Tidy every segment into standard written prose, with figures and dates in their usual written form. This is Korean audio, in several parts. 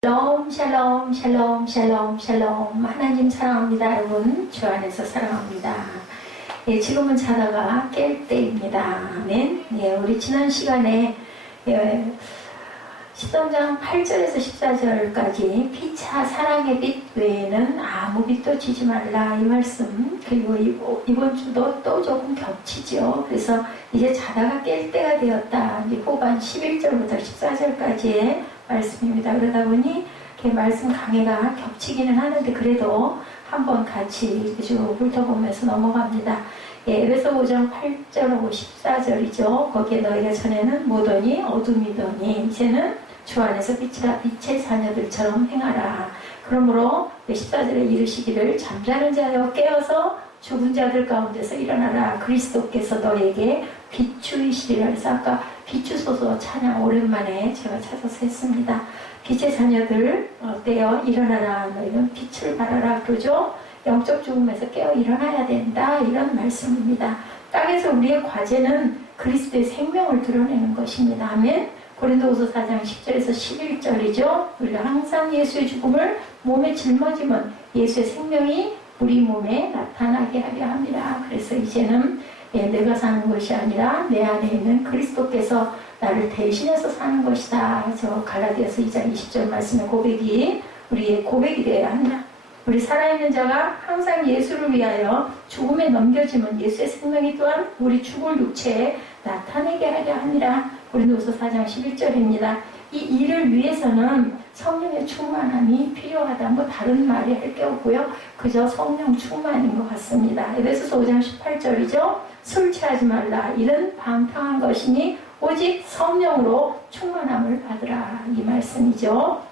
샬롬 샬롬 샬롬 샬롬 샬롬. 하나님 사랑합니다. 여러분 주 안에서 사랑합니다. 예, 지금은 자다가 깰 때입니다. 아멘. 예, 우리 지난 시간에 13장 8절에서 14절까지 피차 사랑의 빛 외에는 아무 빛도 지지 말라 이 말씀, 그리고 이번 주도 또 조금 겹치죠. 그래서 이제 자다가 깰 때가 되었다. 이제 후반 11절부터 14절까지의 말씀입니다. 그러다 보니 이렇게 말씀 강해가 겹치기는 하는데 그래도 한번 같이 쭉 훑어보면서 넘어갑니다. 예, 에베소 5장 8절하고 14절이죠. 거기에 너희가 전에는 무더니 어둠이더니 이제는 주 안에서 빛의 자녀들처럼 행하라. 그러므로 14절에 이르시기를 잠자는 자여 깨어서 죽은 자들 가운데서 일어나라. 그리스도께서 너에게 비추이시리라. 그래서 아까 비추소서 찬양 오랜만에 제가 찾아서 했습니다. 빛의 자녀들 어때요? 일어나라. 너희는 빛을 발하라. 그러죠? 영적 죽음에서 깨어 일어나야 된다. 이런 말씀입니다. 땅에서 우리의 과제는 그리스도의 생명을 드러내는 것입니다. 아멘. 고린도후서 4장 10절에서 11절이죠. 우리가 항상 예수의 죽음을 몸에 짊어지면 예수의 생명이 우리 몸에 나타나게 하려 합니다. 그래서 이제는 내가 사는 것이 아니라 내 안에 있는 그리스도께서 나를 대신해서 사는 것이다. 저 갈라디아서 2장 20절 말씀의 고백이 우리의 고백이 되어야 합니다. 우리 살아있는 자가 항상 예수를 위하여 죽음에 넘겨지면 예수의 생명이 또한 우리 죽을 육체에 나타내게 하려 합니다. 고린도후서 4장 11절입니다. 이 일을 위해서는 성령의 충만함이 필요하다. 뭐 다른 말이 할 게 없고요. 그저 성령 충만인 것 같습니다. 에베소서 5장 18절이죠. 술 취하지 말라. 이는 방탕한 것이니 오직 성령으로 충만함을 받으라. 이 말씀이죠.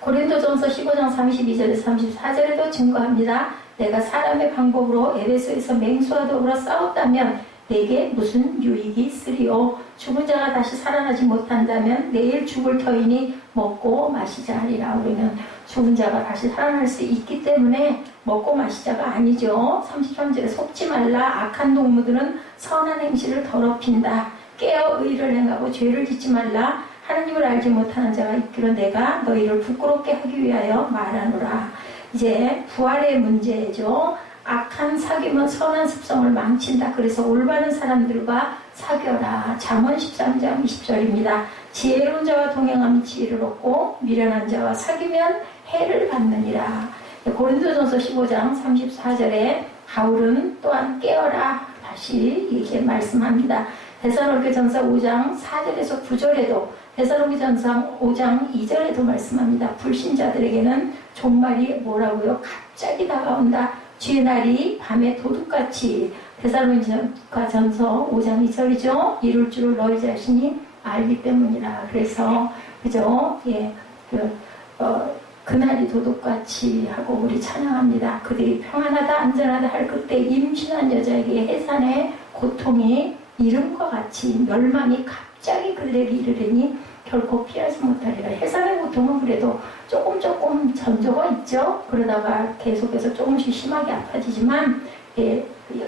고린도전서 15장 32절에서 34절에도 증거합니다. 내가 사람의 방법으로 에베소에서 맹수와 더불어 싸웠다면 내게 무슨 유익이 있으리요. 죽은 자가 다시 살아나지 못한다면 내일 죽을 터이니 먹고 마시자 하리라. 우리는 죽은 자가 다시 살아날 수 있기 때문에 먹고 마시자가 아니죠. 33절에 속지 말라. 악한 동무들은 선한 행실을 더럽힌다. 깨어 의를 행하고 죄를 짓지 말라. 하나님을 알지 못하는 자가 있기로 내가 너희를 부끄럽게 하기 위하여 말하노라. 이제 부활의 문제죠. 악한 사귐은 선한 습성을 망친다. 그래서 올바른 사람들과 사귀어라. 잠언 13장 20절입니다. 지혜로운 자와 동행하면 지혜를 얻고 미련한 자와 사귀면 해를 받느니라. 고린도전서 15장 34절에 바울은 또한 깨어라. 다시 이렇게 말씀합니다. 데살로니가전서 5장 4절에서 9절에도 데살로니가전서 5장 2절에도 말씀합니다. 불신자들에게는 종말이 뭐라고요? 갑자기 다가온다. 주의 날이 밤에 도둑같이. 데살로니가전서 5장 2절이죠. 이룰 줄을 너희 자신이 알기 때문이라. 그래서 그죠? 예, 그날이 도둑같이 하고 우리 찬양합니다. 그들이 평안하다 안전하다 할 그때 임신한 여자에게 해산의 고통이 이름과 같이 멸망이 갑자기 그들에게 이르려니 결코 피하지 못하리라. 해산의 고통은 그래도 조금 전조가 있죠. 그러다가 계속해서 조금씩 심하게 아파지지만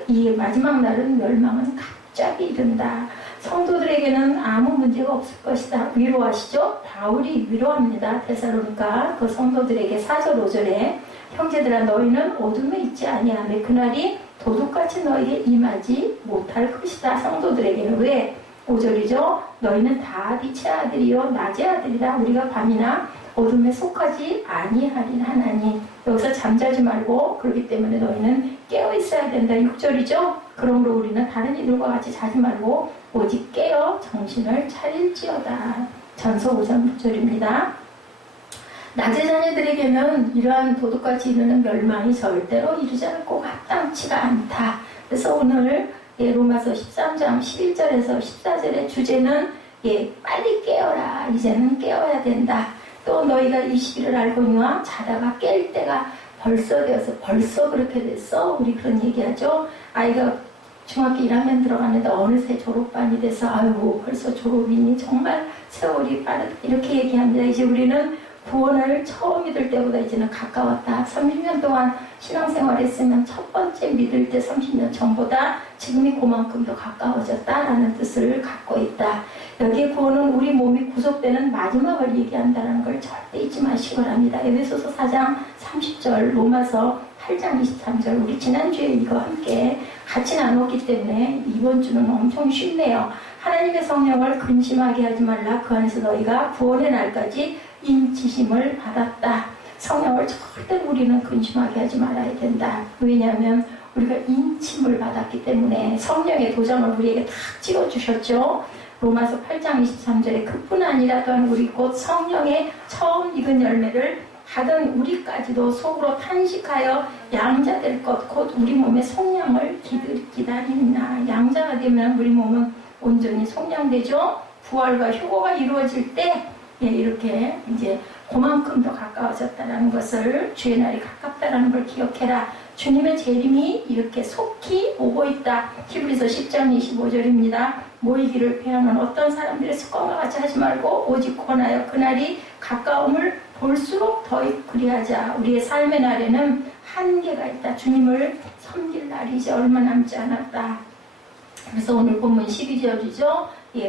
이 마지막 날은 멸망은 갑자기 이른다. 성도들에게는 아무 문제가 없을 것이다. 위로하시죠? 바울이 위로합니다. 데살로니가 그 성도들에게 4절 5절에 형제들아 너희는 어둠에 있지 아니하며 그날이 도둑같이 너희에게 임하지 못할 것이다. 성도들에게는 왜? 5절이죠. 너희는 다 빛의 아들이요 낮의 아들이라. 우리가 밤이나 어둠에 속하지 아니하린 하나니. 여기서 잠자지 말고 그렇기 때문에 너희는 깨어 있어야 된다. 6절이죠. 그러므로 우리는 다른 이들과 같이 자지 말고 오직 깨어 정신을 차릴지어다. 전서 5장 6절입니다. 낮의 자녀들에게는 이러한 도둑같이 이르는 멸망이 절대로 이르지 않고 마땅치가 않다. 그래서 오늘 로마서 13장 11절에서 14절의 주제는 빨리 깨어라. 이제는 깨어야 된다. 또 너희가 이 시기를 알거니와 자다가 깰 때가 벌써 되어서 벌써 그렇게 됐어. 우리 그런 얘기하죠. 아이가 중학교 1학년 들어가는데 어느새 졸업반이 돼서 아이고 벌써 졸업이니 정말 세월이 빠르다. 이렇게 얘기합니다. 이제 우리는 구원을 처음 믿을 때보다 이제는 가까웠다. 30년 동안 신앙생활 했으면 첫 번째 믿을 때 30년 전보다 지금이 그만큼 더 가까워졌다라는 뜻을 갖고 있다. 여기에 구원은 우리 몸이 구속되는 마지막을 얘기한다는 걸 절대 잊지 마시기 바랍니다. 에베소서 4장 30절, 로마서 8장 23절, 우리 지난주에 이거 함께 같이 나눴기 때문에 이번 주는 엄청 쉽네요. 하나님의 성령을 근심하게 하지 말라. 그 안에서 너희가 구원의 날까지 인치심을 받았다. 성령을 절대 우리는 근심하게 하지 말아야 된다. 왜냐하면 우리가 인침을 받았기 때문에 성령의 도장을 우리에게 다 찍어주셨죠. 로마서 8장 23절에 그뿐 아니라 또한 우리 곧 성령의 처음 익은 열매를 받은 우리까지도 속으로 탄식하여 양자 될 것 곧 우리 몸의 속량을 기다리나. 양자가 되면 우리 몸은 온전히 속량되죠. 부활과 휴거가 이루어질 때 이렇게 이제 그만큼 더 가까워졌다는 것을, 주의 날이 가깝다는 걸 기억해라. 주님의 재림이 이렇게 속히 오고 있다. 히브리서 10장 25절입니다. 모이기를 피하는 어떤 사람들의 습관과 같이 하지 말고 오직 권하여 그날이 가까움을 볼수록 더 그리하자. 우리의 삶의 날에는 한계가 있다. 주님을 섬길 날이 이제 얼마 남지 않았다. 그래서 오늘 본문 12절이죠.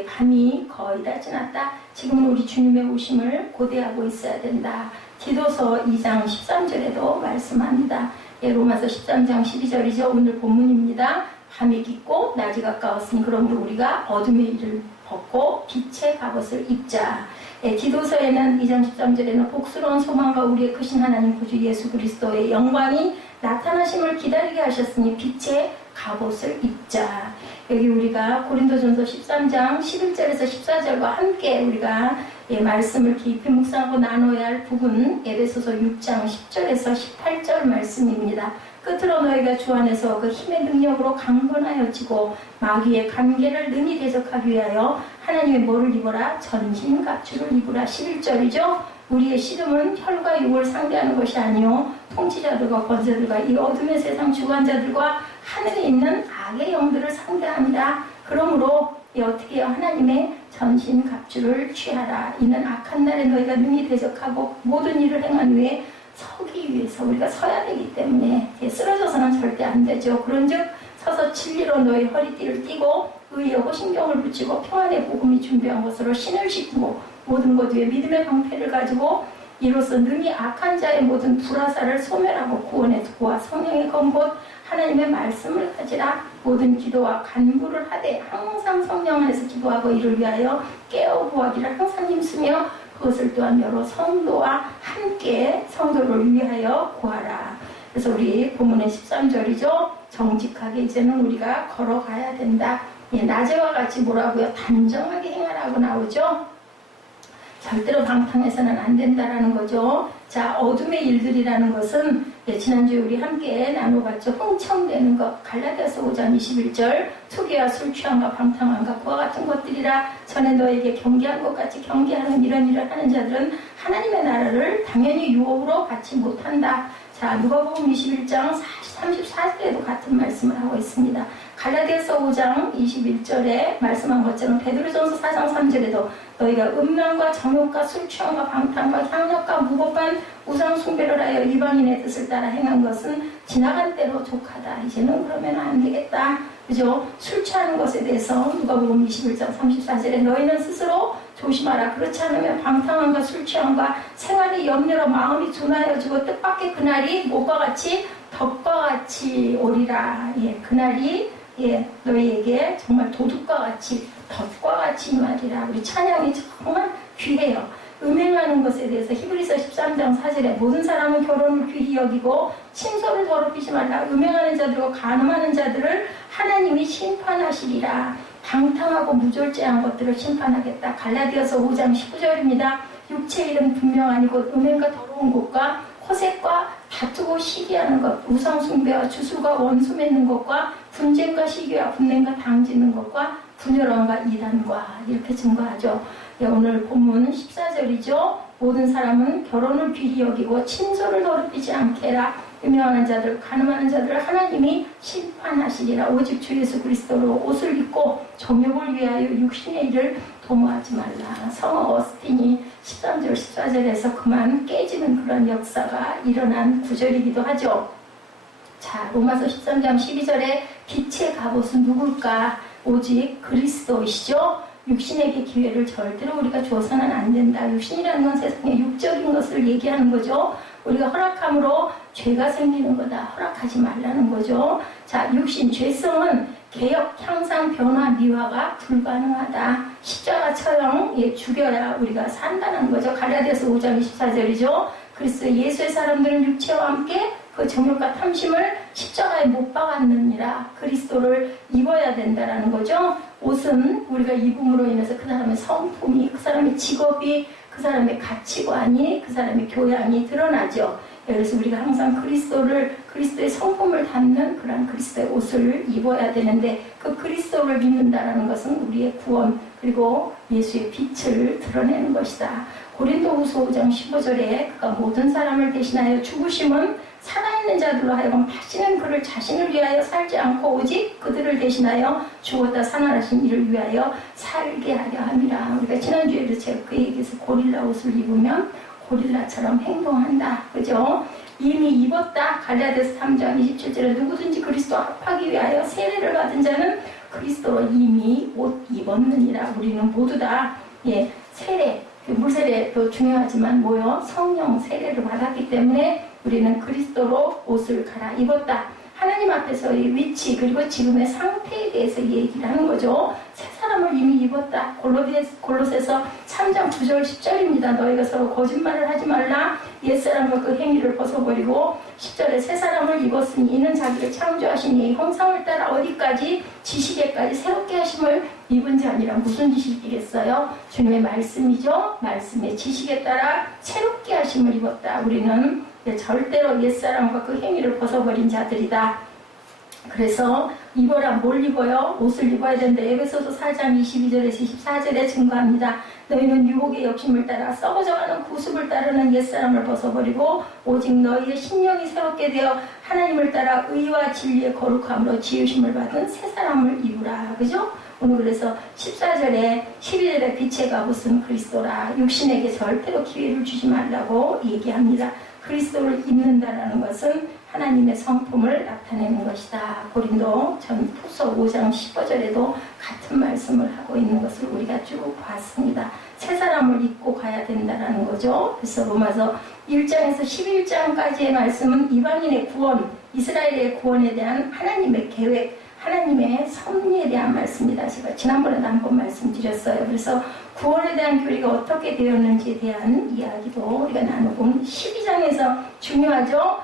밤이 거의 다 지났다. 지금은 우리 주님의 오심을 고대하고 있어야 된다. 디도서 2장 13절에도 말씀합니다. 로마서 13장 12절이죠. 오늘 본문입니다. 밤이 깊고 낮이 가까웠으니 그러므로 우리가 어둠의 일을 벗고 빛의 갑옷을 입자. 디도서에는 2장 13절에는 복스러운 소망과 우리의 크신 하나님 구주 예수 그리스도의 영광이 나타나심을 기다리게 하셨으니 빛의 갑옷을 입자. 여기 우리가 고린도전서 13장 11절에서 14절과 함께 우리가 말씀을 깊이 묵상하고 나눠야 할 부분, 에베소서 6장 10절에서 18절 말씀입니다. 끝으로 너희가 주 안에서 그 힘의 능력으로 강건하여지고 마귀의 관계를 능히 대적하기 위하여 하나님의 뭐를 입어라? 전신갑주를 입으라. 11절이죠. 우리의 씨름은 혈과 육을 상대하는 것이 아니요 통치자들과 권세들과 이 어둠의 세상 주관자들과 하늘에 있는 악의 영들을 상대합니다. 그러므로 어떻게 해요? 하나님의 전신갑주를 취하라. 이는 악한 날에 너희가 능히 대적하고 모든 일을 행한 후에 서기 위해서 우리가 서야 되기 때문에 쓰러져서는 절대 안 되죠. 그런즉 서서 진리로 너희 허리띠를 띠고 의에 호신경을 붙이고 평안의 복음이 준비한 것으로 신을 신고 모든 것 위에 믿음의 방패를 가지고 이로써 능히 악한 자의 모든 불화살을 소멸하고 구원의 도와 성령의 검곧 하나님의 말씀을 가지라. 모든 기도와 간구를 하되 항상 성령 안에서 기도하고 이를 위하여 깨어 구하기를 항상 힘쓰며 그것을 또한 여러 성도와 함께 성도를 위하여 구하라. 그래서 우리 본문의 13절이죠. 정직하게 이제는 우리가 걸어가야 된다. 낮에와 같이 뭐라고요? 단정하게 행하라고 나오죠. 절대로 방탕해서는 안 된다라는 거죠. 자, 어둠의 일들이라는 것은 지난주에 우리 함께 나눠봤죠. 흥청대는 것, 갈라디아서 5장 21절, 투기와 술 취함과 방탕함과 그와 같은 것들이라. 전에 너에게 경계한 것 같이 경계하는 이런 일을 하는 자들은 하나님의 나라를 당연히 유혹으로 받지 못한다. 자, 누가복음 21장 34절에도 같은 말씀을 하고 있습니다. 갈라디아서 5장 21절에 말씀한 것처럼 베드로전서 4장 3절에도 너희가 음란과 정욕과 술취함과 방탕과 향락과 무법한 우상 숭배를 하여 이방인의 뜻을 따라 행한 것은 지나간 때로 족하다. 이제는 그러면 안 되겠다. 그죠? 술 취하는 것에 대해서 누가복음 21장 34절에 너희는 스스로 조심하라. 그렇지 않으면 방탕함과 술 취함과 생활의 염려로 마음이 둔하여지고 뜻밖의 그날이 뭐가 같이 덕과 같이 오리라. 그날이 너희에게 정말 도둑과 같이 덫과 같이 말이라. 우리 찬양이 정말 귀해요. 음행하는 것에 대해서 히브리서 13장 4절에 모든 사람은 결혼을 귀히 여기고 침소를 더럽히지 말라. 음행하는 자들과 간음하는 자들을 하나님이 심판하시리라. 방탕하고 무절제한 것들을 심판하겠다. 갈라디아서 5장 19절입니다. 육체의 일은 분명하니 곧 음행과 더러운 것과 호색과 다투고 시기하는 것, 우상숭배와 주술과 원수 맺는 것과 분쟁과 시기와 분냄과 당짓는 것과 분열함과 이단과 이렇게 증거하죠. 오늘 본문 14절이죠. 모든 사람은 결혼을 귀히 여기고 친소를 더럽히지 않게 해라. 음행하는 자들, 간음하는 자들을 하나님이 심판하시리라. 오직 주 예수 그리스도로 옷을 입고 정욕을 위하여 육신의 일을 도모하지 말라. 성어 어스틴이 13절, 14절에서 그만 깨지는 그런 역사가 일어난 구절이기도 하죠. 자, 로마서 13장 12절에 빛의 갑옷은 누굴까? 오직 그리스도이시죠. 육신에게 기회를 절대로 우리가 줘서는 안 된다. 육신이라는 건 세상의 육적인 것을 얘기하는 거죠. 우리가 허락함으로 죄가 생기는 거다. 허락하지 말라는 거죠. 자, 육신, 죄성은 개혁, 향상, 변화, 미화가 불가능하다. 십자가 처형, 죽여야 우리가 산다는 거죠. 갈라디아서 5장 24절이죠. 그리스도 예수의 사람들은 육체와 함께 그 정욕과 탐심을 십자가에 못 박았느니라. 그리스도를 입어야 된다라는 거죠. 옷은 우리가 입음으로 인해서 그 사람의 성품이, 그 사람의 직업이, 그 사람의 가치관이, 그 사람의 교양이 드러나죠. 그래서 우리가 항상 그리스도의 성품을 담는 그런 그리스도의 옷을 입어야 되는데, 그 그리스도를 믿는다라는 것은 우리의 구원, 그리고 예수의 빛을 드러내는 것이다. 고린도후서 5장 15절에 그가 모든 사람을 대신하여 죽으심은 살아있는 자들로 하여금 다시는 그를 자신을 위하여 살지 않고 오직 그들을 대신하여 죽었다 산활하신 이를 위하여 살게 하려 함이라. 우리가 지난주에도 제가 그 얘기해서 고릴라 옷을 입으면 고릴라처럼 행동한다. 그죠? 이미 입었다. 갈라디아서 3장 27절에 누구든지 그리스도 합하기 위하여 세례를 받은 자는 그리스도로 이미 옷 입었느니라. 우리는 모두 다 세례, 물세례도 중요하지만 성령 세례를 받았기 때문에 우리는 그리스도로 옷을 갈아입었다. 하나님 앞에서의 위치 그리고 지금의 상태에 대해서 얘기를 하는 거죠. 새 사람을 이미 입었다. 골로새서 3장 9절 10절입니다. 너희가 서로 거짓말을 하지 말라. 옛사람과 그 행위를 벗어버리고 10절에 새 사람을 입었으니 이는 자기를 창조하시니 형상을 따라 어디까지 지식에까지 새롭게 하심을 입은 자니라. 무슨 지식이겠어요? 주님의 말씀이죠. 말씀의 지식에 따라 새롭게 하심을 입었다. 우리는 절대로 옛사람과 그 행위를 벗어버린 자들이다. 그래서 입어라. 뭘 입어요? 옷을 입어야 되는데 에베소서 4장 22절에서 24절에 증거합니다. 너희는 유혹의 욕심을 따라 썩어져가는 구습을 따르는 옛사람을 벗어버리고 오직 너희의 심령이 새롭게 되어 하나님을 따라 의와 진리의 거룩함으로 지으심을 받은 새 사람을 입으라. 그죠? 오늘 그래서 14절에 12절에 빛의 갑옷은 그리스도라. 육신에게 절대로 기회를 주지 말라고 얘기합니다. 그리스도를 입는다는 것은 하나님의 성품을 나타내는 것이다. 고린도 전후서 5장 15절에도 같은 말씀을 하고 있는 것을 우리가 쭉 봤습니다. 새 사람을 입고 가야 된다는 거죠. 그래서 로마서 1장에서 11장까지의 말씀은 이방인의 구원, 이스라엘의 구원에 대한 하나님의 계획, 하나님의 섭리에 대한 말씀이다. 제가 지난번에도 한번 말씀드렸어요. 그래서 구원에 대한 교리가 어떻게 되었는지에 대한 이야기도 우리가 나누고 12장에서 중요하죠.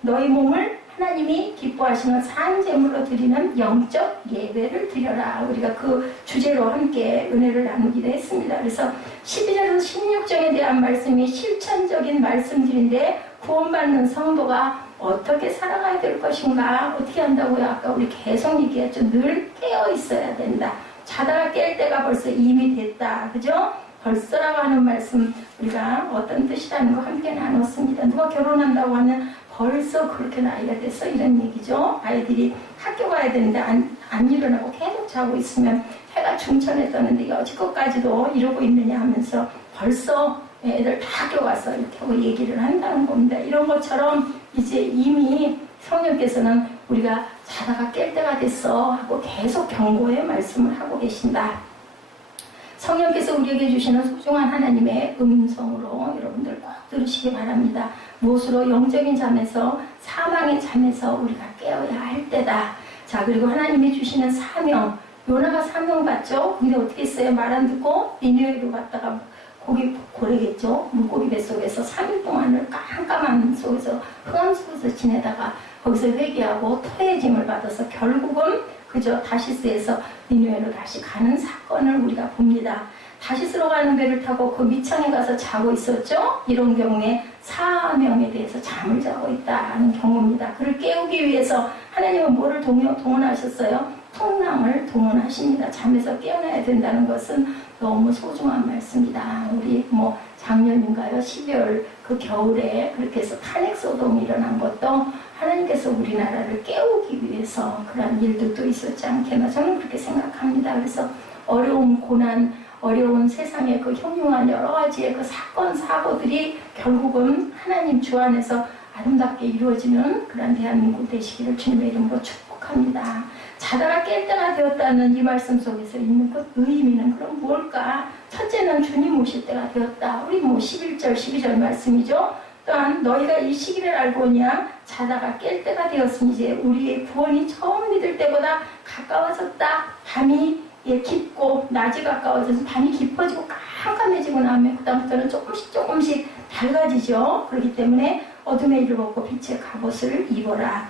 너희 몸을 하나님이 기뻐하시는 산제물로 드리는 영적 예배를 드려라. 우리가 그 주제로 함께 은혜를 나누기도 했습니다. 그래서 12절에서 16장에 대한 말씀이 실천적인 말씀들인데 구원받는 성도가 어떻게 살아가야 될 것인가, 어떻게 한다고요? 아까 우리 계속 얘기했죠. 늘 깨어 있어야 된다. 자다가 깰 때가 벌써 이미 됐다. 그죠? 벌써라고 하는 말씀 우리가 어떤 뜻이라는 거 함께 나눴습니다. 누가 결혼한다고 하면 벌써 그렇게 나이가 됐어 이런 얘기죠. 아이들이 학교 가야 되는데 안 일어나고 계속 자고 있으면 해가 중천에 떴는데 여지껏까지도 이러고 있느냐 하면서 벌써 애들 다 학교 가서 이렇게 하고 얘기를 한다는 겁니다. 이런 것처럼 이제 이미 성령께서는 우리가 자다가 깰 때가 됐어 하고 계속 경고의 말씀을 하고 계신다. 성령께서 우리에게 주시는 소중한 하나님의 음성으로 여러분들 꼭 들으시기 바랍니다. 무엇으로? 영적인 잠에서, 사망의 잠에서 우리가 깨어야 할 때다. 자, 그리고 하나님이 주시는 사명, 요나가 사명 받죠? 근데 어떻게 했어요? 말 안 듣고 니느웨로 갔다가 고래겠죠? 물고기 뱃속에서 3일 동안을 깜깜한 속에서 흑암 속에서 지내다가 거기서 회개하고 토의 짐을 받아서 결국은 그저 다시스에서 니느웨로 다시 가는 사건을 우리가 봅니다. 다시스로 가는 배를 타고 그 밑창에 가서 자고 있었죠? 이런 경우에 사명에 대해서 잠을 자고 있다는 경우입니다. 그를 깨우기 위해서 하나님은 뭐를 동원하셨어요? 풍랑을 동원하십니다. 잠에서 깨어나야 된다는 것은 너무 소중한 말씀이다. 우리 작년인가요? 12월 그 겨울에 그렇게 해서 탄핵소동이 일어난 것도 하나님께서 우리나라를 깨우기 위해서 그런 일들도 있었지 않겠나 저는 그렇게 생각합니다. 그래서 어려움, 고난, 어려운 세상의 그 흉흉한 여러 가지의 그 사건, 사고들이 결국은 하나님 주 안에서 아름답게 이루어지는 그런 대한민국 되시기를 주님의 이름으로 축복합니다. 자다가 깰 때가 되었다는 이 말씀 속에서 있는 그 의미는 그럼 뭘까? 첫째는 주님 오실 때가 되었다. 우리 11절, 12절 말씀이죠. 또한 너희가 이 시기를 알고냐? 자다가 깰 때가 되었으니 이제 우리의 구원이 처음 믿을 때보다 가까워졌다. 밤이 깊고 낮이 가까워져서 밤이 깊어지고 깜깜해지고 나면 그다음부터는 조금씩 밝아지죠. 그렇기 때문에 어둠의 일을 벗고 빛의 갑옷을 입어라.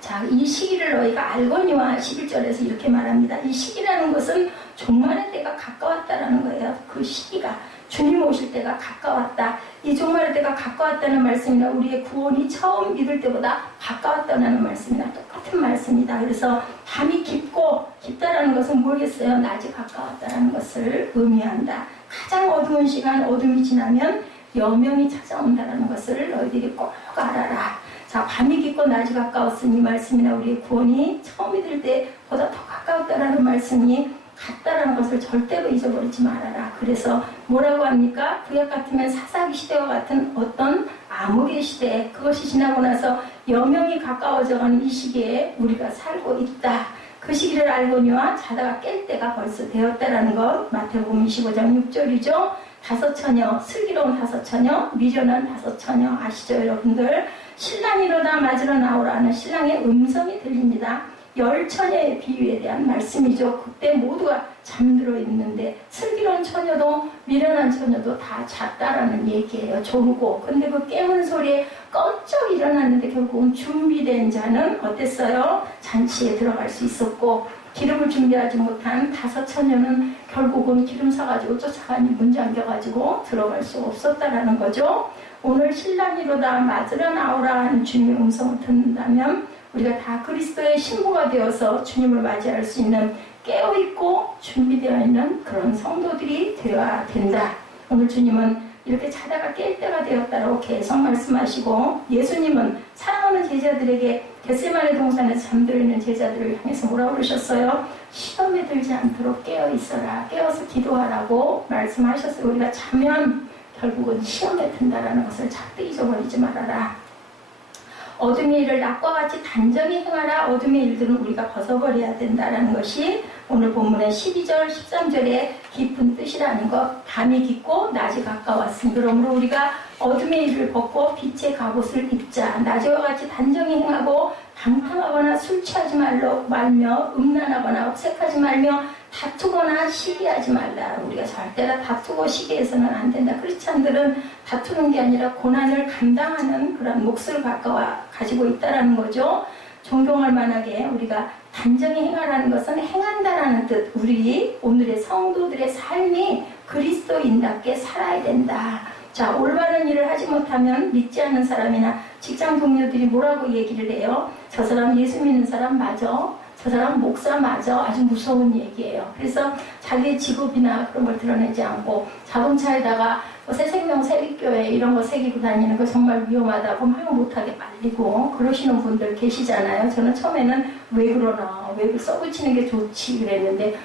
자, 이 시기를 너희가 알거니와 11절에서 이렇게 말합니다. 이 시기라는 것은 종말의 때가 가까웠다라는 거예요. 그 시기가 주님 오실 때가 가까웠다. 이 종말의 때가 가까웠다는 말씀이나 우리의 구원이 처음 믿을 때보다 가까웠다는 말씀이나 똑같은 말씀이다. 그래서 밤이 깊다라는 것은 뭐겠어요? 낮이 가까웠다라는 것을 의미한다. 가장 어두운 시간, 어둠이 지나면 여명이 찾아온다는 것을 너희들이 꼭 알아라. 자, 밤이 깊고 낮이 가까웠으니 말씀이나 우리의 구원이 처음 믿을 때보다 더 가까웠다라는 말씀이 같다라는 것을 절대로 잊어버리지 말아라. 그래서 뭐라고 합니까? 구약 같으면 사사기 시대와 같은 어떤 암흑의 시대, 그것이 지나고 나서 여명이 가까워져가는 이 시기에 우리가 살고 있다. 그 시기를 알거니와 자다가 깰 때가 벌써 되었다라는 것. 마태복음 25장 6절이죠. 다섯 처녀, 슬기로운 다섯 처녀, 미련한 다섯 처녀 아시죠 여러분들? 신랑이 일어나 맞으러 나오라는 신랑의 음성이 들립니다. 열 처녀의 비유에 대한 말씀이죠. 그때 모두가 잠들어 있는데 슬기로운 처녀도 미련한 처녀도 다 잤다라는 얘기예요. 조르고. 근데 그 깨문 소리에 깜짝 일어났는데 결국은 준비된 자는 어땠어요? 잔치에 들어갈 수 있었고 기름을 준비하지 못한 다섯 처녀는 결국은 기름 사가지고 쫓아가니 문 잠겨가지고 들어갈 수 없었다라는 거죠. 오늘 신랑이로다 맞으러 나오라 하는 주님의 음성을 듣는다면 우리가 다 그리스도의 신부가 되어서 주님을 맞이할 수 있는 깨어있고 준비되어 있는 그런 성도들이 되어야 된다. 오늘 주님은 이렇게 자다가 깰 때가 되었다라고 계속 말씀하시고 예수님은 사랑하는 제자들에게 겟세마네 동산에서 잠들어 있는 제자들을 향해서 뭐라고 그러셨어요? 시험에 들지 않도록 깨어있어라. 깨어서 기도하라고 말씀하셨어요. 우리가 자면 결국은 시험에 든다라는 것을 절대 잊어버리지 말아라. 어둠의 일을 낮과 같이 단정히 행하라. 어둠의 일들은 우리가 벗어버려야 된다는 것이 오늘 본문의 12절, 13절의 깊은 뜻이라는 것. 밤이 깊고 낮이 가까웠으니 그러므로 우리가 어둠의 일을 벗고 빛의 갑옷을 입자. 낮과 같이 단정히 행하고 방탕하거나 술 취하지 말며 음란하거나 억색하지 말며 다투거나 시기하지 말라. 우리가 절대로 다투고 시기해서는 안 된다. 크리스찬들은 다투는 게 아니라 고난을 감당하는 그런 몫을 가지고 있다는 거죠. 존경할 만하게 우리가 단정히 행하라는 것은 행한다라는 뜻. 우리 오늘의 성도들의 삶이 그리스도인답게 살아야 된다. 자, 올바른 일을 하지 못하면 믿지 않는 사람이나 직장 동료들이 뭐라고 얘기를 해요? 저 사람 예수 믿는 사람 맞아. 저 사람 목사 맞아. 아주 무서운 얘기예요. 그래서 자기의 직업이나 그런 걸 드러내지 않고 자동차에다가 새생명 세빛교회 이런 거 새기고 다니는 거 정말 위험하다고 막 못하게 말리고 그러시는 분들 계시잖아요. 저는 처음에는 왜 그러나, 왜 써붙이는 게 좋지 그랬는데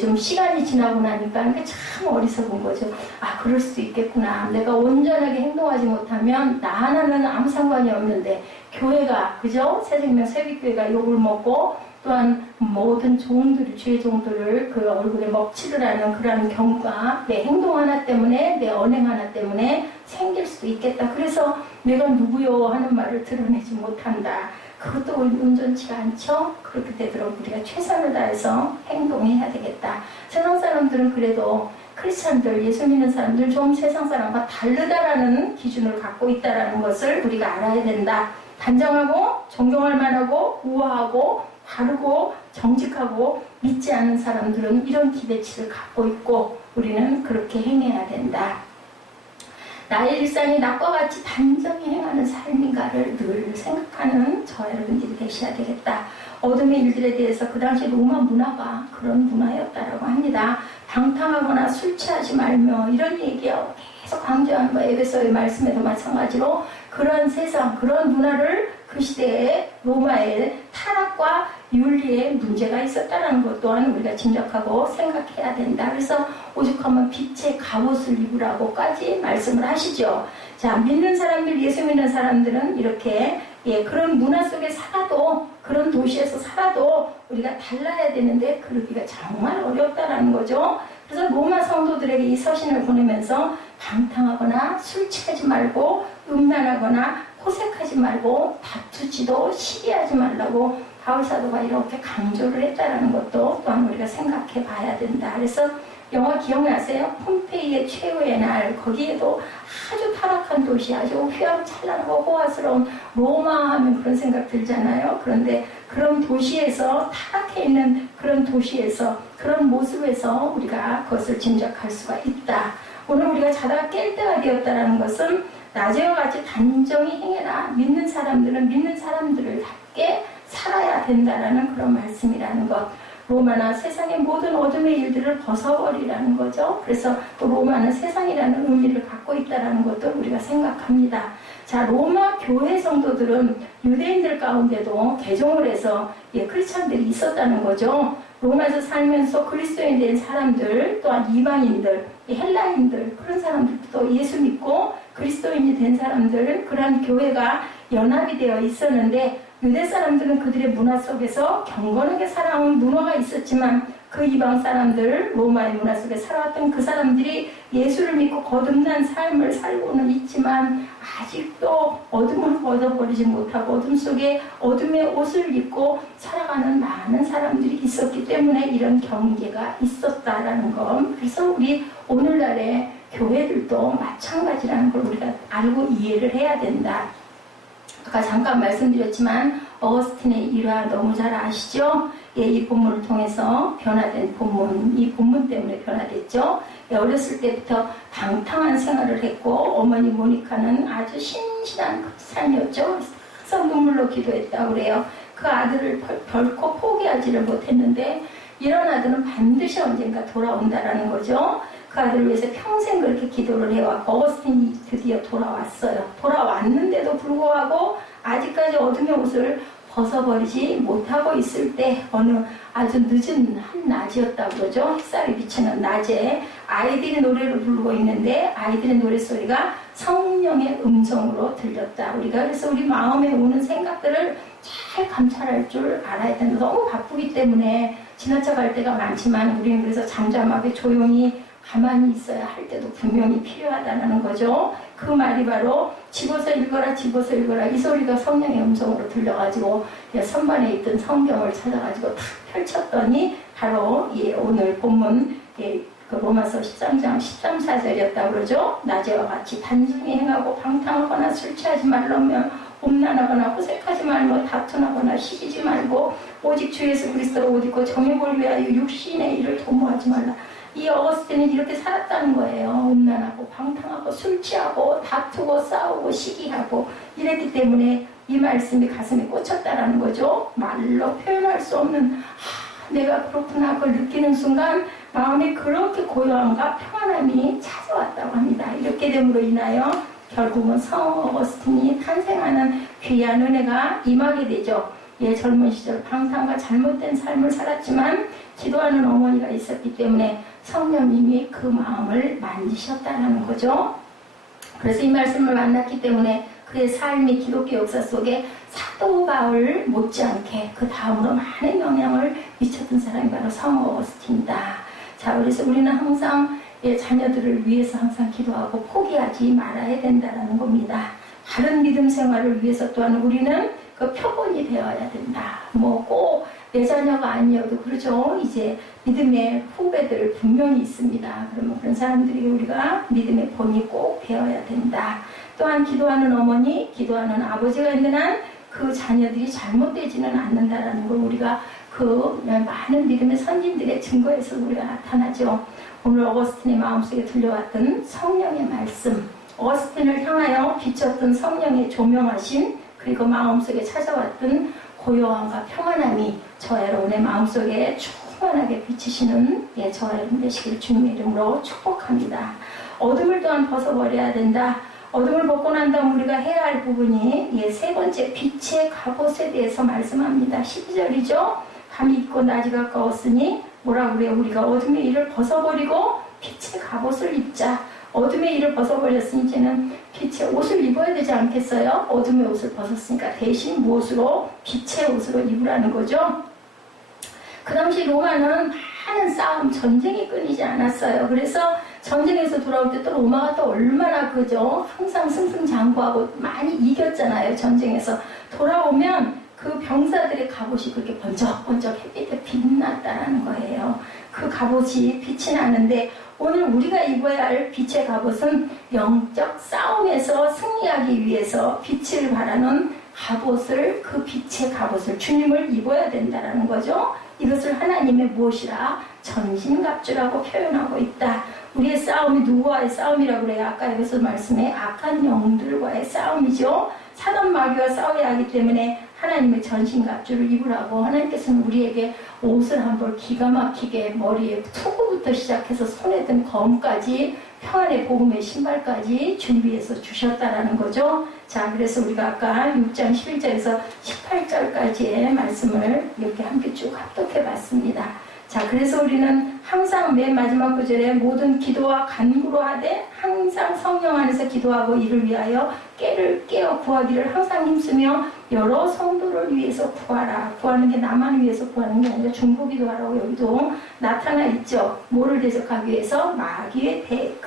좀 시간이 지나고 나니까 그게 참 어리석은 거죠. 아, 그럴 수도 있겠구나. 내가 온전하게 행동하지 못하면 나 하나는 아무 상관이 없는데 교회가, 그죠? 새생명 세빛교회가 욕을 먹고 또한 모든 종들을, 주의 종들을 그 얼굴에 먹칠을 하는 그런 경우가 내 행동 하나 때문에, 내 언행 하나 때문에 생길 수도 있겠다. 그래서 내가 누구요 하는 말을 드러내지 못한다. 그것도 온전치가 않죠? 그렇게 되도록 우리가 최선을 다해서 행동해야 되겠다. 세상 사람들은 그래도 크리스찬들, 예수 믿는 사람들 좀 세상 사람과 다르다라는 기준을 갖고 있다는 것을 우리가 알아야 된다. 단정하고 존경할 만하고 우아하고 바르고 정직하고 믿지 않는 사람들은 이런 기대치를 갖고 있고 우리는 그렇게 행해야 된다. 나의 일상이 낮과 같이 단정히 행하는 삶인가를 늘 생각하는 저와 여러분들이 되셔야 되겠다. 어둠의 일들에 대해서 그 당시 로마 문화가 그런 문화였다라고 합니다. 방탕하거나 술 취하지 말며 이런 얘기하고 계속 강조하는 거 에베소의 말씀에도 마찬가지로 그런 세상, 그런 문화를 그 시대에 로마의 타락과 윤리에 문제가 있었다는 것 또한 우리가 짐작하고 생각해야 된다. 그래서 오죽하면 빛의 갑옷을 입으라고까지 말씀을 하시죠. 자, 믿는 사람들, 예수 믿는 사람들은 이렇게 그런 문화 속에 살아도, 그런 도시에서 살아도 우리가 달라야 되는데 그러기가 정말 어렵다라는 거죠. 그래서 로마 성도들에게 이 서신을 보내면서 방탕하거나 술 취하지 말고 음란하거나 호색하지 말고 다투지도 시기하지 말라고 바울 사도가 이렇게 강조를 했다는 것도 또한 우리가 생각해 봐야 된다. 그래서 영화 기억나세요? 폼페이의 최후의 날, 거기에도 아주 타락한 도시, 아주 휘황찬란하고 호화스러운 로마 하면 그런 생각 들잖아요. 그런데 그런 도시에서, 타락해 있는 그런 도시에서, 그런 모습에서 우리가 그것을 짐작할 수가 있다. 오늘 우리가 자다가 깰 때가 되었다는 것은 낮에와 같이 단정히 행해라. 믿는 사람들은 믿는 사람들을 답게 살아야 된다라는 그런 말씀이라는 것. 로마나 세상의 모든 어둠의 일들을 벗어버리라는 거죠. 그래서 또 로마는 세상이라는 의미를 갖고 있다는 것도 우리가 생각합니다. 자, 로마 교회 성도들은 유대인들 가운데도 개종을 해서 크리스찬들이 있었다는 거죠. 로마에서 살면서 그리스도인 된 사람들, 또한 이방인들, 헬라인들, 그런 사람들도 예수 믿고 그리스도인이 된 사람들, 그런 교회가 연합이 되어 있었는데, 유대 사람들은 그들의 문화 속에서 경건하게 살아온 문화가 있었지만 그 이방 사람들, 로마의 문화 속에 살아왔던 그 사람들이 예수를 믿고 거듭난 삶을 살고는 있지만 아직도 어둠을 벗어버리지 못하고 어둠 속에 어둠의 옷을 입고 살아가는 많은 사람들이 있었기 때문에 이런 경계가 있었다라는 것. 그래서 우리 오늘날의 교회들도 마찬가지라는 걸 우리가 알고 이해를 해야 된다. 아까 잠깐 말씀드렸지만 어거스틴의 일화 너무 잘 아시죠? 이 본문을 통해서 변화된 본문, 이 본문 때문에 변화됐죠. 어렸을 때부터 방탕한 생활을 했고 어머니 모니카는 아주 신실한 삶이었죠. 항상 눈물로 기도했다고 그래요. 그 아들을 결코 포기하지를 못했는데 이런 아들은 반드시 언젠가 돌아온다라는 거죠. 그 아들을 위해서 평생 그렇게 기도를 해왔고 어거스틴이 드디어 돌아왔어요. 돌아왔는데도 불구하고 아직까지 어둠의 옷을 벗어버리지 못하고 있을 때 어느 아주 늦은 한 낮이었다고 그러죠. 햇살이 비치는 낮에 아이들이 노래를 부르고 있는데 아이들의 노래소리가 성령의 음성으로 들렸다. 우리가 그래서 우리 마음에 오는 생각들을 잘 감찰할 줄 알아야 된다. 너무 바쁘기 때문에 지나쳐갈 때가 많지만 우리는 그래서 잠잠하게 조용히 가만히 있어야 할 때도 분명히 필요하다는 거죠. 그 말이 바로 집어서 읽어라 집어서 읽어라 이 소리가 성령의 음성으로 들려가지고 선반에 있던 성경을 찾아가지고 탁 펼쳤더니 바로 오늘 본문 그 로마서 13장 13~14절이었다고 그러죠. 낮에와 같이 단정히 행하고 방탕하거나 술 취하지 말라며 음란하거나 호색하지 말고 다투나거나 시기지 말고 오직 주 예수 그리스도를 옷 입고 정욕을 위하여 육신의 일을 도모하지 말라. 이 어거스틴은 이렇게 살았다는 거예요. 음란하고 방탕하고 술 취하고 다투고 싸우고 시기하고 이랬기 때문에 이 말씀이 가슴에 꽂혔다라는 거죠. 말로 표현할 수 없는 내가 그렇구나 그걸 느끼는 순간 마음에 그렇게 고요함과 평안함이 찾아왔다고 합니다. 이렇게 됨으로 인하여 결국은 성 어거스틴이 탄생하는 귀한 은혜가 임하게 되죠. 젊은 시절 방탕과 잘못된 삶을 살았지만 기도하는 어머니가 있었기 때문에 성령님이 그 마음을 만지셨다는 거죠. 그래서 이 말씀을 만났기 때문에 그의 삶이 기독교 역사 속에 사도 바울 못지않게 그 다음으로 많은 영향을 미쳤던 사람이 바로 성 어거스틴이다. 자, 그래서 우리는 항상 자녀들을 위해서 항상 기도하고 포기하지 말아야 된다는 겁니다. 바른 믿음 생활을 위해서 또한 우리는 그 표본이 되어야 된다. 꼭 내 자녀가 아니어도 그러죠. 이제 믿음의 후배들 분명히 있습니다. 그러면 그런 사람들이 우리가 믿음의 본이 꼭 되어야 된다. 또한 기도하는 어머니, 기도하는 아버지가 있는 한 그 자녀들이 잘못되지는 않는다라는 걸 우리가 그 많은 믿음의 선진들의 증거에서 우리가 나타나죠. 오늘 어거스틴의 마음속에 들려왔던 성령의 말씀, 어거스틴을 향하여 비쳤던 성령의 조명하신 그리고 마음속에 찾아왔던 고요함과 평안함이 저와 여러분의 마음속에 충만하게 비치시는 저와 여러분 되시길 주님의 이름으로 축복합니다. 어둠을 또한 벗어버려야 된다. 어둠을 벗고 난 다음 우리가 해야 할 부분이 세 번째 빛의 갑옷에 대해서 말씀합니다. 12절이죠. 밤이 있고 낮이 가까웠으니 뭐라 그래요? 우리가 어둠의 일을 벗어버리고 빛의 갑옷을 입자. 어둠의 일을 벗어버렸으니 이제는 빛의 옷을 입어야 되지 않겠어요? 어둠의 옷을 벗었으니까 대신 무엇으로? 빛의 옷으로 입으라는 거죠. 그 당시 로마는 많은 싸움, 전쟁이 끊이지 않았어요. 그래서 전쟁에서 돌아올 때 또 로마가 또 얼마나 그죠? 항상 승승장구하고 많이 이겼잖아요. 전쟁에서 돌아오면 그 병사들의 갑옷이 그렇게 번쩍번쩍 햇빛에 빛났다라는 거예요. 그 갑옷이 빛이 나는데 오늘 우리가 입어야 할 빛의 갑옷은 영적 싸움에서 승리하기 위해서 빛을 발하는 갑옷을, 그 빛의 갑옷을, 주님을 입어야 된다라는 거죠. 이것을 하나님의 무엇이라? 전신갑주라고 표현하고 있다. 우리의 싸움이 누구와의 싸움이라고 그래요? 아까 여기서 말씀해 악한 영들과의 싸움이죠. 사단 마귀와 싸워야 하기 때문에 하나님의 전신갑주를 입으라고 하나님께서는 우리에게 옷을 한벌 기가 막히게 머리에 투구부터 시작해서 손에 든 검까지 평안의 복음의 신발까지 준비해서 주셨다라는 거죠. 자, 그래서 우리가 아까 6장 11절에서 18절까지의 말씀을 이렇게 함께 쭉 합독해 봤습니다. 자, 그래서 우리는 항상 맨 마지막 구절에 모든 기도와 간구로 하되 항상 성령 안에서 기도하고 이를 위하여 깨어 구하기를 항상 힘쓰며 여러 성도를 위해서 구하라. 구하는 게 나만 위해서 구하는 게 아니라 중보기도 하라고 여기도 나타나 있죠. 뭐를 대적하기 위해서? 마귀의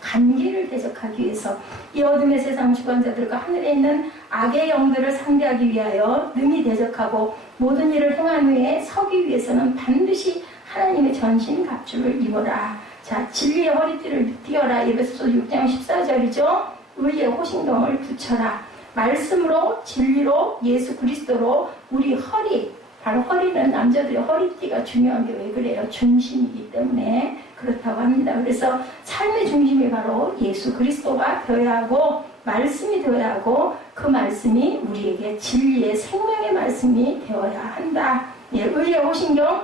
간기를 대적하기 위해서. 이 어둠의 세상 주관자들과 하늘에 있는 악의 영들을 상대하기 위하여 능히 대적하고 모든 일을 행한 후에 서기 위해서는 반드시 하나님의 전신 갑주를 입어라. 자, 진리의 허리띠를 띄어라. 에베소서 6장 14절이죠. 의의 호신경을 붙여라. 말씀으로, 진리로, 예수 그리스도로 우리 허리, 바로 허리는 남자들의 허리띠가 중요한 게 왜 그래요? 중심이기 때문에 그렇다고 합니다. 그래서 삶의 중심이 바로 예수 그리스도가 되어야 하고 말씀이 되어야 하고 그 말씀이 우리에게 진리의 생명의 말씀이 되어야 한다. 의의 호신경,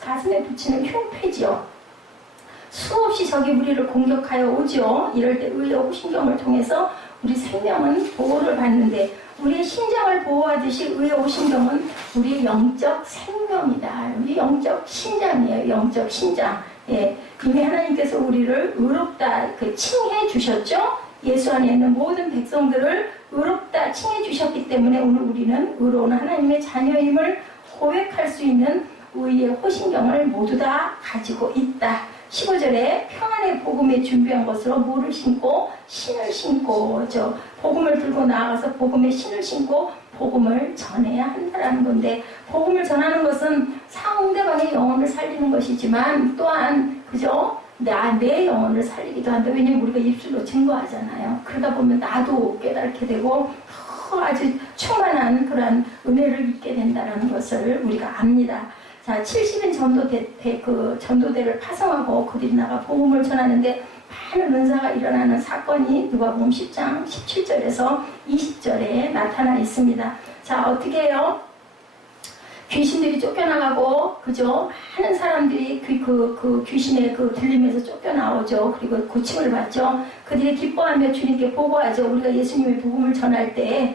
가슴에 붙이는 흉패지요. 수없이 적이 우리를 공격하여 오죠. 이럴 때 의의 호신경을 통해서 우리 생명은 보호를 받는데 우리의 신장을 보호하듯이 의의 호신경은 우리의 영적 생명이다. 우리 영적 신장이에요. 영적 신장. 예, 이미 하나님께서 우리를 의롭다 칭해 주셨죠. 예수 안에 있는 모든 백성들을 의롭다 칭해 주셨기 때문에 오늘 우리는 의로운 하나님의 자녀임을 고백할 수 있는 의의 호신경을 모두 다 가지고 있다. 15절에 평안의 복음에 준비한 것으로 뭐를 신고? 신을 신고, 복음을 들고 나아가서 복음의 신을 신고 복음을 전해야 한다는 건데, 복음을 전하는 것은 상대방의 영혼을 살리는 것이지만 또한 내 영혼을 살리기도 한다. 왜냐면 우리가 입술로 증거하잖아요. 그러다 보면 나도 깨닫게 되고 아주 충만한 그런 은혜를 입게 된다는 것을 우리가 압니다. 자, 70인 전도대를 파송하고 그들이 나가 복음을 전하는데 많은 은사가 일어나는 사건이 누가복음 10장 17절에서 20절에 나타나 있습니다. 자, 어떻게 해요? 귀신들이 쫓겨나가고, 많은 사람들이 그 귀신의 들림에서 쫓겨나오죠. 그리고 고침을 받죠. 그들이 기뻐하며 주님께 보고하죠. 우리가 예수님의 복음을 전할 때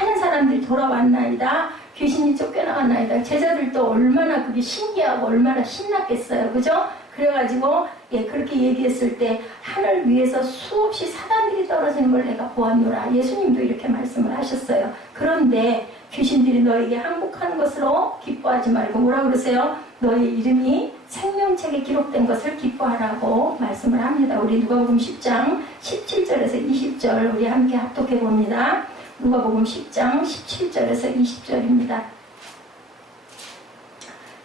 많은 사람들이 돌아왔나이다. 귀신이 쫓겨나갔나이다. 제자들도 얼마나 그게 신기하고 얼마나 신났겠어요. 그죠? 그래가지고, 그렇게 얘기했을 때, 하늘 위에서 수없이 사단들이 떨어지는 걸 내가 보았노라. 예수님도 이렇게 말씀을 하셨어요. 그런데, 귀신들이 너에게 항복하는 것으로 기뻐하지 말고, 뭐라 그러세요? 너의 이름이 생명책에 기록된 것을 기뻐하라고 말씀을 합니다. 우리 누가복음 10장 17절에서 20절, 우리 함께 합독해 봅니다. 누가복음 10장 17절에서 20절입니다.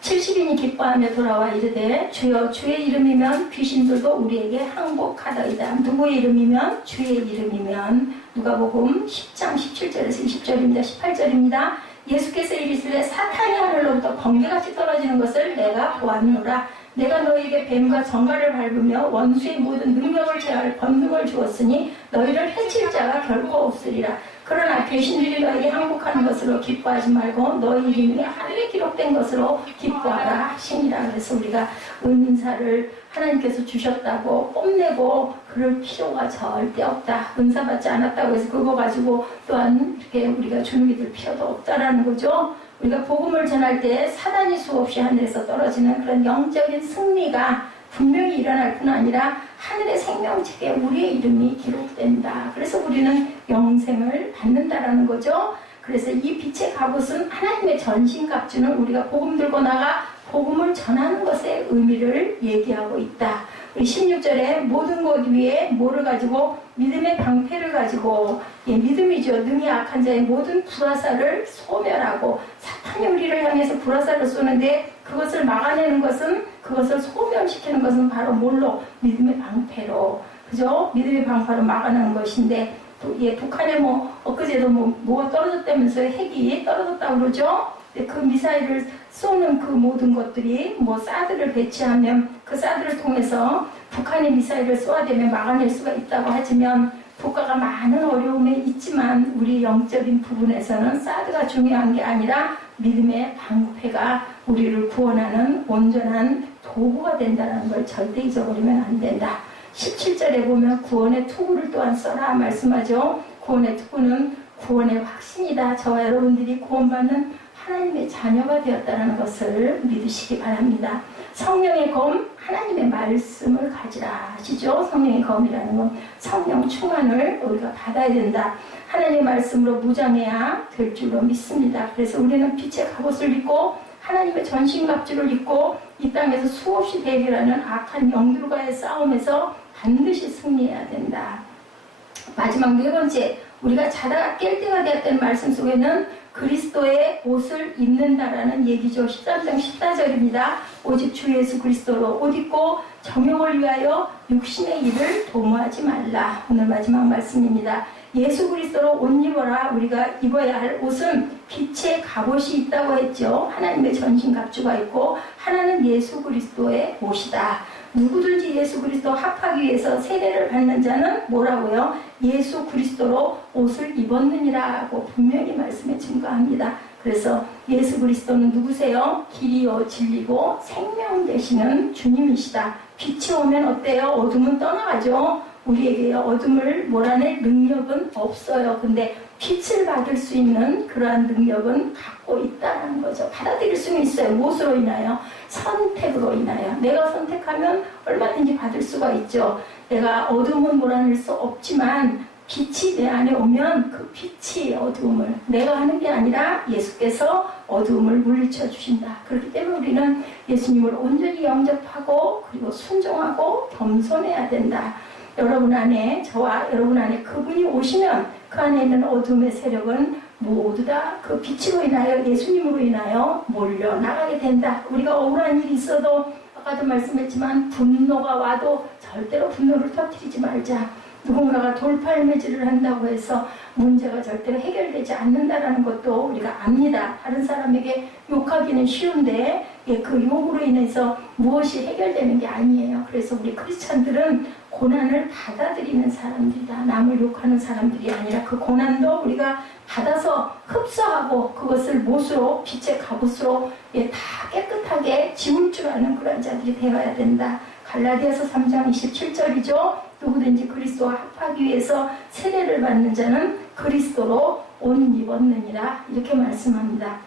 70인이 기뻐하며 돌아와 이르되 주여 주의 이름이면 귀신들도 우리에게 항복하더이다. 누구의 이름이면? 주의 이름이면. 누가복음 10장 17절에서 20절입니다. 18절입니다. 예수께서 이르시되 사탄이 하늘로부터 번개같이 떨어지는 것을 내가 보았노라. 내가 너희에게 뱀과 정갈을 밟으며 원수의 모든 능력을 제할 권능을 주었으니 너희를 해칠 자가 결코 없으리라. 그러나 귀신들이 너에게 항복하는 것으로 기뻐하지 말고 너희 이름이 하늘에 기록된 것으로 기뻐하라 하시니라. 그래서 우리가 은사를 하나님께서 주셨다고 뽐내고 그럴 필요가 절대 없다. 은사 받지 않았다고 해서 그거 가지고 또한 이렇게 우리가 주눅이 들 필요도 없다라는 거죠. 우리가 복음을 전할 때 사단이 수없이 하늘에서 떨어지는 그런 영적인 승리가 분명히 일어날 뿐 아니라 하늘의 생명책에 우리의 이름이 기록된다. 그래서 우리는 영생을 받는다라는 거죠. 그래서 이 빛의 갑옷은 하나님의 전신갑주는 우리가 복음 들고 나가 복음을 전하는 것의 의미를 얘기하고 있다. 우리 16절에 모든 것 위에 뭐를 가지고 믿음의 방패를 가지고 믿음이죠. 능히 악한 자의 모든 불화살을 소멸하고 사탄이 우리를 향해서 불화살을 쏘는데 그것을 막아내는 것은 그것을 소멸시키는 것은 바로 뭘로? 믿음의 방패로. 그죠? 믿음의 방패로 막아내는 것인데 북한에 엊그제도 뭐가 떨어졌다면서요. 핵이 떨어졌다고 그러죠? 그 미사일을 쏘는 그 모든 것들이 사드를 배치하면 그 사드를 통해서 북한의 미사일을 쏘아대면 막아낼 수가 있다고 하지만 국가가 많은 어려움에 있지만 우리 영적인 부분에서는 사드가 중요한 게 아니라 믿음의 방패가 우리를 구원하는 온전한 도구가 된다는 걸 절대 잊어버리면 안 된다. 17절에 보면 구원의 투구를 또한 써라 말씀하죠. 구원의 투구는 구원의 확신이다. 저와 여러분들이 구원받는 하나님의 자녀가 되었다는 것을 믿으시기 바랍니다. 성령의 검, 하나님의 말씀을 가지라 하시죠. 성령의 검이라는 건 성령 충만을 우리가 받아야 된다. 하나님의 말씀으로 무장해야 될 줄로 믿습니다. 그래서 우리는 빛의 갑옷을 입고 하나님의 전신갑주를 입고 이 땅에서 수없이 대결하는 악한 영들과의 싸움에서 반드시 승리해야 된다. 마지막 네 번째, 우리가 자다가 깰 때가 되었다는 말씀 속에는 그리스도의 옷을 입는다라는 얘기죠. 13장 14절입니다. 오직 주 예수 그리스도로 옷 입고 정욕을 위하여 육신의 일을 도모하지 말라. 오늘 마지막 말씀입니다. 예수 그리스도로 옷 입어라. 우리가 입어야 할 옷은 빛의 갑옷이 있다고 했죠. 하나님의 전신갑주가 있고 하나는 예수 그리스도의 옷이다. 누구든지 예수 그리스도 합하기 위해서 세례를 받는 자는 뭐라고요? 예수 그리스도로 옷을 입었느니라고 분명히 말씀에 증거합니다. 그래서 예수 그리스도는 누구세요? 길이요 진리고 생명 되시는 주님이시다. 빛이 오면 어때요? 어둠은 떠나가죠. 우리에게 어둠을 몰아낼 능력은 없어요. 근데 빛을 받을 수 있는 그러한 능력은 갖고 있다는 거죠. 받아들일 수는 있어요. 무엇으로 인하여? 선택으로 인하여. 내가 선택하면 얼마든지 받을 수가 있죠. 내가 어둠은 몰아낼 수 없지만 빛이 내 안에 오면 그 빛이 어두움을 내가 하는 게 아니라 예수께서 어두움을 물리쳐 주신다. 그렇기 때문에 우리는 예수님을 온전히 영접하고 그리고 순종하고 겸손해야 된다. 여러분 안에, 저와 여러분 안에 그분이 오시면 그 안에 있는 어둠의 세력은 모두 다 그 빛으로 인하여 예수님으로 인하여 몰려나가게 된다. 우리가 억울한 일이 있어도 아까도 말씀했지만 분노가 와도 절대로 분노를 터뜨리지 말자. 누군가가 돌팔매질을 한다고 해서 문제가 절대로 해결되지 않는다는 것도 우리가 압니다. 다른 사람에게 욕하기는 쉬운데 그 욕으로 인해서 무엇이 해결되는 게 아니에요. 그래서 우리 크리스찬들은 고난을 받아들이는 사람들이다. 남을 욕하는 사람들이 아니라 그 고난도 우리가 받아서 흡수하고 그것을 못으로 빛의 갑옷으로 다 깨끗하게 지울 줄 아는 그런 자들이 되어야 된다. 갈라디아서 3장 27절이죠. 누구든지 그리스도와 합하기 위해서 세례를 받는 자는 그리스도로 옷 입었느니라 이렇게 말씀합니다.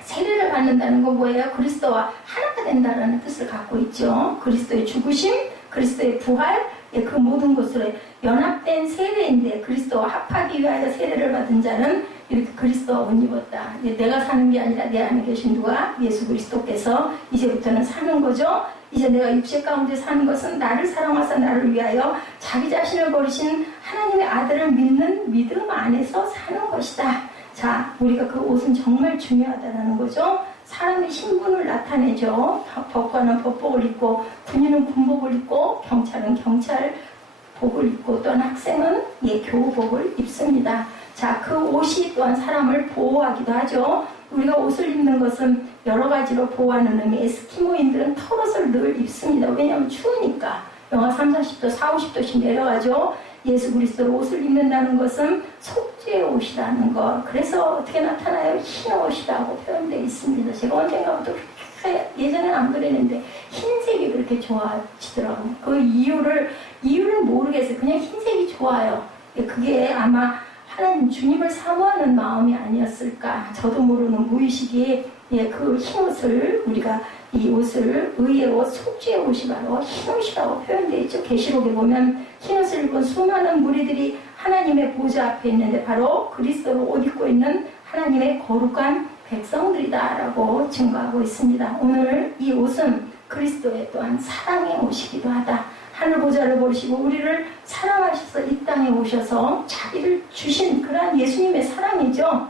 세례를 받는다는 건 뭐예요? 그리스도와 하나가 된다는 뜻을 갖고 있죠. 그리스도의 죽으심, 그리스도의 부활, 그 모든 것으로 연합된 세례인데 그리스도와 합하기 위하여 세례를 받은 자는 이렇게 그리스도와 옷 입었다. 내가 사는 게 아니라 내 안에 계신 누가? 예수 그리스도께서 이제부터는 사는 거죠. 이제 내가 육체 가운데 사는 것은 나를 사랑하사 나를 위하여 자기 자신을 버리신 하나님의 아들을 믿는 믿음 안에서 사는 것이다. 자, 우리가 그 옷은 정말 중요하다는 거죠. 사람의 신분을 나타내죠. 법관은 법복을 입고 군인은 군복을 입고 경찰은 경찰복을 입고 또한 학생은 교복을 입습니다. 자, 그 옷이 또한 사람을 보호하기도 하죠. 우리가 옷을 입는 것은 여러 가지로 보호하는 의미. 에스키모인들은 털옷을 늘 입습니다. 왜냐하면 추우니까. 영하 30, 40도, 40, 50도씩 내려가죠. 예수 그리스도 옷을 입는다는 것은 속죄의 옷이라는 것. 그래서 어떻게 나타나요? 흰 옷이라고 표현되어 있습니다. 제가 언젠가부터 예전에는 안 그랬는데 흰색이 그렇게 좋아지더라고요. 그 이유를 모르겠어요. 그냥 흰색이 좋아요. 그게 아마 하나님 주님을 사모하는 마음이 아니었을까. 저도 모르는 무의식이 그 흰 옷을 우리가 이 옷을 의의 옷, 속죄의 옷이 바로 흰 옷이라고 표현되어 있죠. 계시록에 보면 흰 옷을 입은 수많은 무리들이 하나님의 보좌 앞에 있는데 바로 그리스도로 옷 입고 있는 하나님의 거룩한 백성들이다 라고 증거하고 있습니다. 오늘 이 옷은 그리스도의 또한 사랑의 옷이기도 하다. 하늘 보좌를 버리시고 우리를 사랑하셔서 이 땅에 오셔서 자기를 주신 그러한 예수님의 사랑이죠.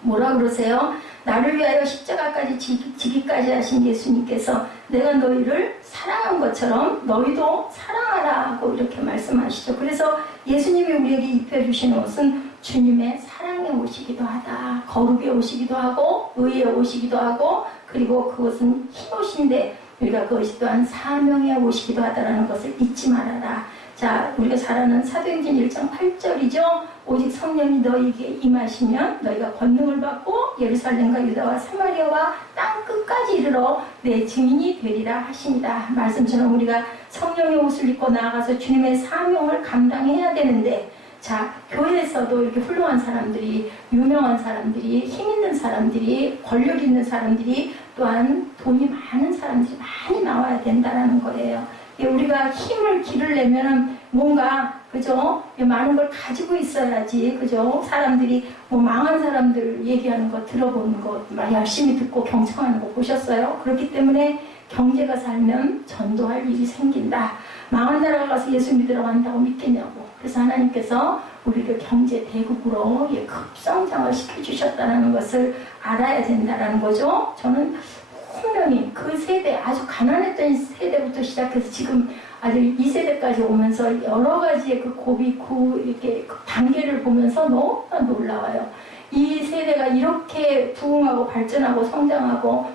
뭐라 그러세요? 나를 위하여 십자가까지 지기까지 하신 예수님께서 내가 너희를 사랑한 것처럼 너희도 사랑하라고 이렇게 말씀하시죠. 그래서 예수님이 우리에게 입혀주신 옷은 주님의 사랑의 옷이기도 하다. 거룩의 옷이기도 하고 의의 옷이기도 하고 그리고 그것은 흰 옷인데 우리가 그것이 또한 사명의 옷이기도 하다라는 것을 잊지 말아라. 자, 우리가 잘 아는 사도행전 1장 8절이죠. 오직 성령이 너희에게 임하시면 너희가 권능을 받고 예루살렘과 유다와 사마리아와 땅 끝까지 이르러 내 증인이 되리라 하십니다. 말씀처럼 우리가 성령의 옷을 입고 나아가서 주님의 사명을 감당해야 되는데 자, 교회에서도 이렇게 훌륭한 사람들이, 유명한 사람들이, 힘 있는 사람들이, 권력 있는 사람들이, 또한 돈이 많은 사람들이 많이 나와야 된다는 거예요. 우리가 힘을 기르려면 뭔가, 그죠? 많은 걸 가지고 있어야지, 그죠? 사람들이, 망한 사람들 얘기하는 거 들어보는 거, 열심히 듣고 경청하는 거 보셨어요? 그렇기 때문에 경제가 살면 전도할 일이 생긴다. 망한 나라가 가서 예수 믿으러 간다고 믿겠냐고. 그래서 하나님께서 우리를 경제 대국으로 급성장을 시켜주셨다는 것을 알아야 된다는 거죠. 저는 분명히 그 세대, 아주 가난했던 세대부터 시작해서 지금 아주 이 세대까지 오면서 여러 가지의 그 고비, 이렇게 단계를 보면서 너무 놀라워요. 이 세대가 이렇게 부흥하고 발전하고 성장하고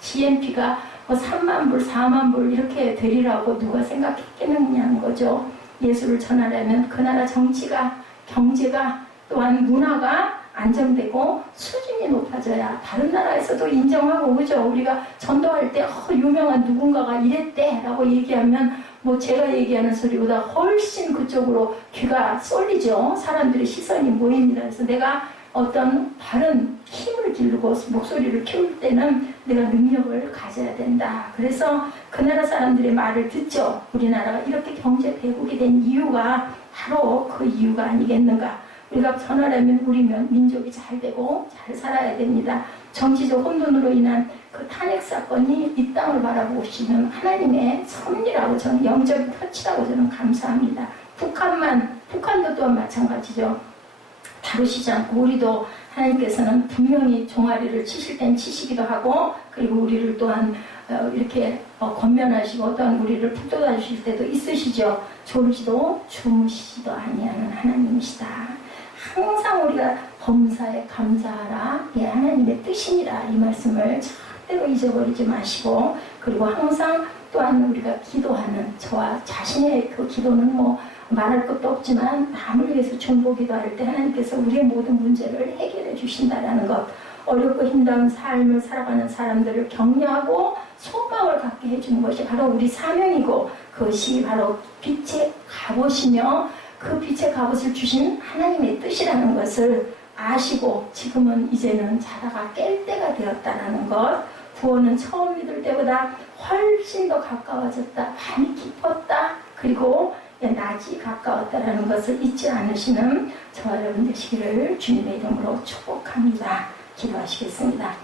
GNP가 3만 불, 4만 불 이렇게 되리라고 누가 생각했겠느냐는 거죠. 예수를 전하려면 그 나라 정치가, 경제가, 또한 문화가 안정되고 수준이 높아져야 다른 나라에서도 인정하고 그죠. 우리가 전도할 때 유명한 누군가가 이랬대 라고 얘기하면 제가 얘기하는 소리보다 훨씬 그쪽으로 귀가 쏠리죠. 사람들의 시선이 모입니다. 그래서 내가 어떤 다른 힘을 기르고 목소리를 키울 때는 내가 능력을 가져야 된다. 그래서 그 나라 사람들의 말을 듣죠. 우리나라가 이렇게 경제 대국이 된 이유가 바로 그 이유가 아니겠는가. 우리가 전하려면 우리 민족이 잘 되고 잘 살아야 됩니다. 정치적 혼돈으로 인한 그 탄핵 사건이 이 땅을 바라보고 있는 하나님의 섭리라고 저는 영적인 터치라고 저는 감사합니다. 북한도 또한 마찬가지죠. 다루시지 않고 우리도 하나님께서는 분명히 종아리를 치실 땐 치시기도 하고 그리고 우리를 또한 이렇게 권면하시고 또한 우리를 북돋아 주실 때도 있으시죠. 졸지도 주무시지도 아니하는 하나님이시다. 항상 우리가 범사에 감사하라. 예, 하나님의 뜻이니라. 이 말씀을 절대로 잊어버리지 마시고 그리고 항상 또한 우리가 기도하는 저와 자신의 그 기도는 말할 것도 없지만 남을 위해서 중보기도할 때 하나님께서 우리의 모든 문제를 해결해 주신다는 것. 어렵고 힘든 삶을 살아가는 사람들을 격려하고 소망을 갖게 해주는 것이 바로 우리 사명이고 그것이 바로 빛의 갑옷이며 그 빛의 갑옷을 주신 하나님의 뜻이라는 것을 아시고 지금은 이제는 자다가 깰 때가 되었다는 것. 구원은 처음 믿을 때보다 훨씬 더 가까워졌다. 많이 깊었다. 그리고 낮이 가까웠다라는 것을 잊지 않으시는 저와 여러분 되시기를 주님의 이름으로 축복합니다. 기도하시겠습니다.